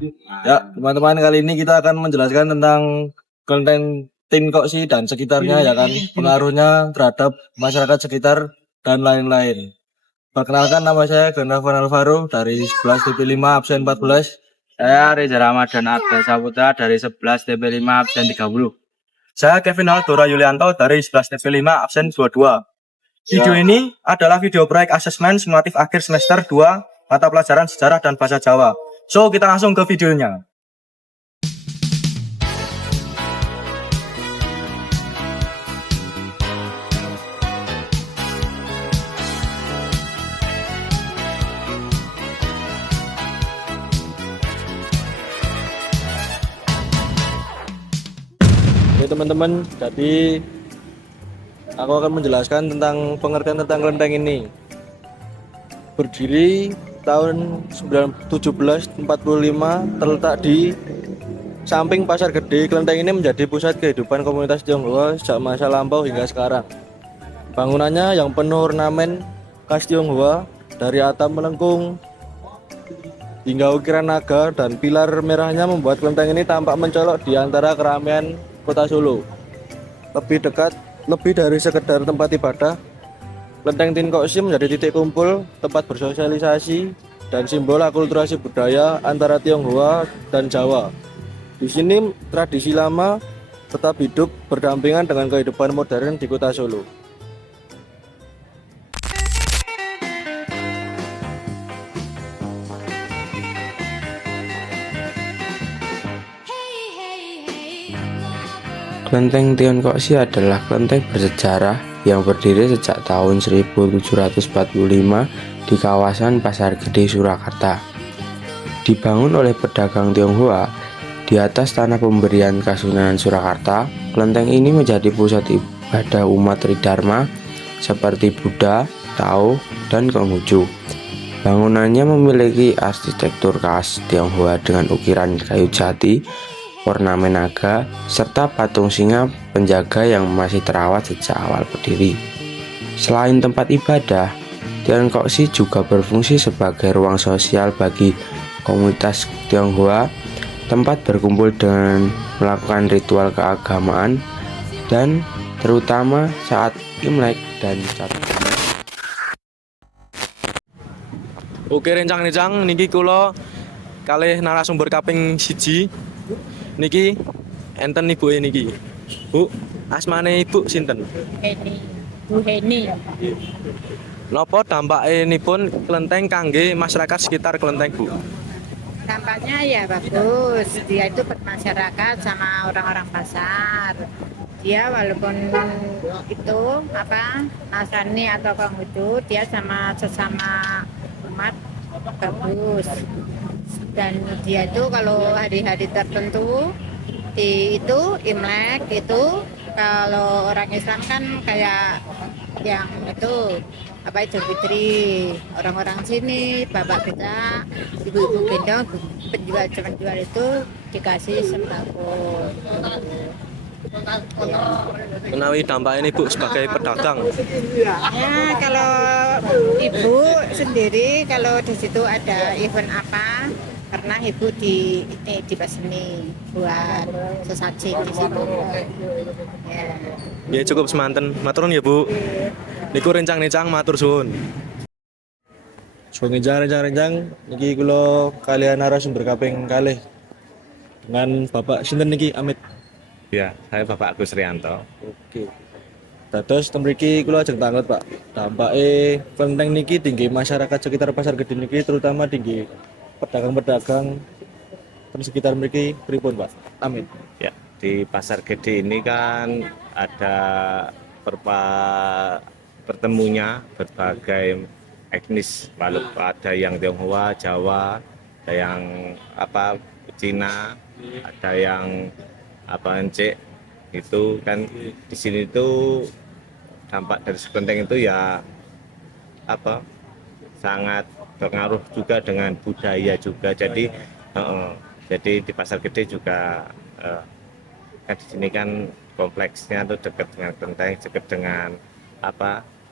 Ya, teman-teman, kali ini kita akan menjelaskan tentang kelenteng Tinkoksi dan sekitarnya, ya kan, pengaruhnya terhadap masyarakat sekitar dan lain-lain. Perkenalkan, nama saya Gandafan Alvaro dari 11 TP5 absen 14. Saya Reza Ramadan Arda Saputra dari 11 TP5 absen 30. Saya Kevin Aldora Yulianto dari 11 TP5 absen 22. Video ini adalah video proyek asesmen sumatif akhir semester 2 mata pelajaran sejarah dan bahasa Jawa. So, kita langsung ke videonya. Oke teman-teman, jadi aku akan menjelaskan tentang pengertian tentang kelenteng ini. Berdiri tahun 1745, terletak di samping Pasar Gede. Kelenteng ini menjadi pusat kehidupan komunitas Tionghoa sejak masa lampau hingga sekarang. Bangunannya yang penuh ornamen khas Tionghoa, dari atap melengkung hingga ukiran naga dan pilar merahnya membuat kelenteng ini tampak mencolok di antara keramaian Kota Solo. Lebih dari sekedar tempat ibadah, Kelenteng Tinkoksi menjadi titik kumpul, tempat bersosialisasi, dan simbol akulturasi budaya antara Tionghoa dan Jawa. Di sini tradisi lama tetap hidup berdampingan dengan kehidupan modern di Kota Solo. Kelenteng Tinkoksi adalah kelenteng bersejarah yang berdiri sejak tahun 1745 di kawasan Pasar Gede, Surakarta. Dibangun oleh pedagang Tionghoa di atas tanah pemberian Kasunanan Surakarta, kelenteng ini menjadi pusat ibadah umat Tridharma seperti Buddha, Tao, dan Konghucu. Bangunannya memiliki arsitektur khas Tionghoa dengan ukiran kayu jati, ornamen naga, serta patung singa penjaga yang masih terawat sejak awal berdiri. Selain tempat ibadah, Tinkoksi juga berfungsi sebagai ruang sosial bagi komunitas Tionghoa, tempat berkumpul dan melakukan ritual keagamaan, dan terutama saat Imlek dan Cap Gomeh. Oke rencang-rencang niki kula kalih narasumber kaping 1. Niki enten ibu niki. Bu, asmane ibu sinten? Heni, Bu Heni. Napa dampakipun kelenteng kangge masyarakat sekitar kelenteng, Bu? Dampaknya ya bagus. Dia itu bermasyarakat sama orang-orang pasar. Dia walaupun itu Nasrani atau Konghucu, dia sama sesama umat bagus. Dan dia itu kalau hari-hari tertentu itu Imlek itu, kalau orang Islam kan kayak yang itu Idul Fitri, orang-orang sini bapak kita, ibu-ibu gendong, penjual itu dikasih sembako. Menawi dampak ini Bu sebagai pedagang. Ya kalau ibu sendiri kalau di situ ada event apa, pernah ibu dipeseni buat sesaji di situ. Ya cukup semanten. Matur nuwun ya Bu. Niku rencang-rencang matur suwun. Rencang niki kula kalian narasumber kaping kalih dengan Bapak sinten niki Amit. Ya, saya Bapak Agus Rianto. Oke. Dados mriki kula ajeng tangglet Pak. Dampake kelenteng niki tinggi masyarakat sekitar Pasar Gede niki, terutama tinggi pedagang-pedagang di sekitar mriki pripun Pak? Amin. Ya, di Pasar Gede ini kan ada bertemunya berbagai etnis, walaupun ada yang Tionghoa, Jawa, ada yang Cina, ada yang Encik. Itu kan di sini tuh dampak dari kelenteng itu ya sangat berpengaruh juga dengan budaya juga. Jadi di Pasar Gede juga kan di sini kan kompleksnya tuh dekat dengan kelenteng, dekat dengan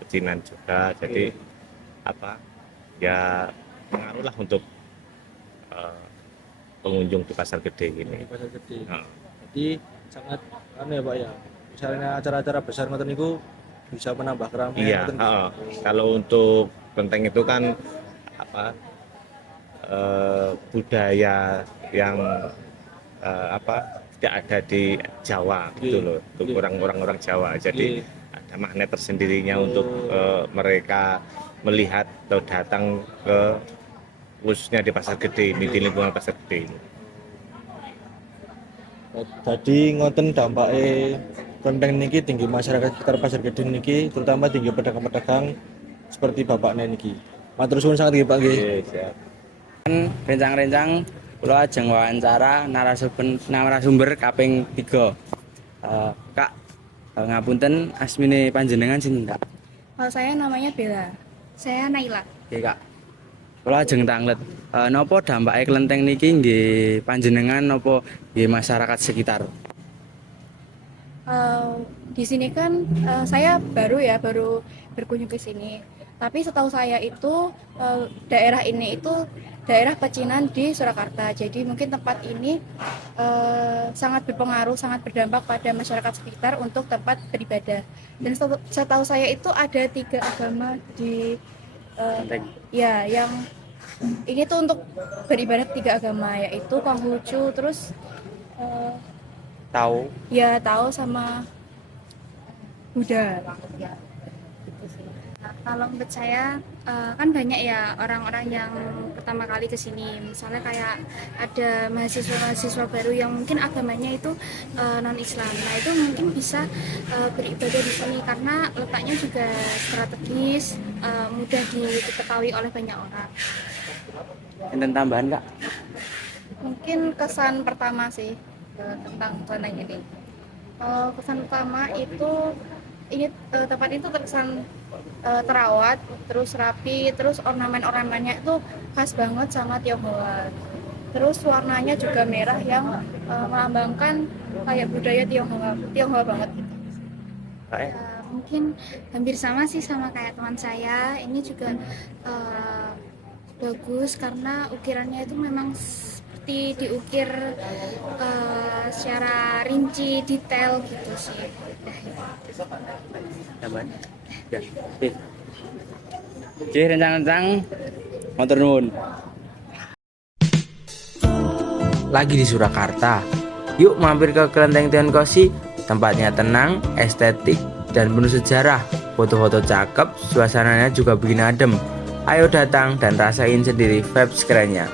pecinan juga. Jadi ya pengaruh lah untuk pengunjung di Pasar Gede ini. di Pasar Gede. Nah, Jadi sangat ya Pak ya. Misalnya acara-acara besar ngoten niku bisa menambah keramaian. iya, ngoten. kalau untuk kelenteng itu kan apa budaya yang tidak ada di Jawa gitu loh, untuk orang-orang Jawa. Jadi ada magnet tersendirinya untuk mereka melihat atau datang ke khususnya di Pasar Gede ini, di lingkungan Pasar Gede ini. Jadi ngoten dampake kelenteng niki tinggi masyarakat sekitar Pasar Gede niki, terutama tinggi pedagang-pedagang seperti bapaknya niki. Matur suwun sangat nggih Pak nggih. Oke, siap. Rencang-rencang kula ajeng wawancara narasumber kaping 3. Kak, ngapunten asmine panjenengan sinten, Kak? Kalau saya namanya Bella. Saya Naila. Nggih, Kak. Kula ajeng tanglet. Napa dampake kelenteng niki nggih panjenengan napa nggih masyarakat sekitar? Di sini kan saya baru berkunjung ke sini. Tapi setahu saya itu daerah ini itu daerah pecinan di Surakarta. Jadi mungkin tempat ini sangat berpengaruh, sangat berdampak pada masyarakat sekitar untuk tempat beribadah. Dan setahu saya itu ada 3 agama di ya yang ini tuh untuk beribadah 3 agama, yaitu Konghucu, terus Tahu. ya Tao sama Buddha. Kalau menurut saya kan banyak ya orang-orang yang pertama kali ke sini. Misalnya kayak ada mahasiswa-mahasiswa baru yang mungkin agamanya itu non-Islam. Nah, itu mungkin bisa beribadah di sini karena letaknya juga strategis, mudah diketahui oleh banyak orang. Enten tambahan, Kak? Mungkin kesan pertama sih tentang kelenteng ini. Kesan pertama itu tempat itu terkesan terawat, terus rapi, terus ornamen-ornamennya itu khas banget sama Tionghoa. Terus warnanya juga merah yang melambangkan kayak budaya Tionghoa banget gitu. Mungkin hampir sama sih sama kayak teman saya. Ini juga bagus karena ukirannya itu memang seperti diukir secara rinci, detail gitu sih. Tambahan? Ya. Oke, rencang-rencang matur nuwun. Lagi di Surakarta, yuk mampir ke Kelenteng Tiongkosi. Tempatnya tenang, estetik, dan penuh sejarah. Foto-foto cakep, suasananya juga bikin adem. Ayo datang dan rasain sendiri vibes kerennya.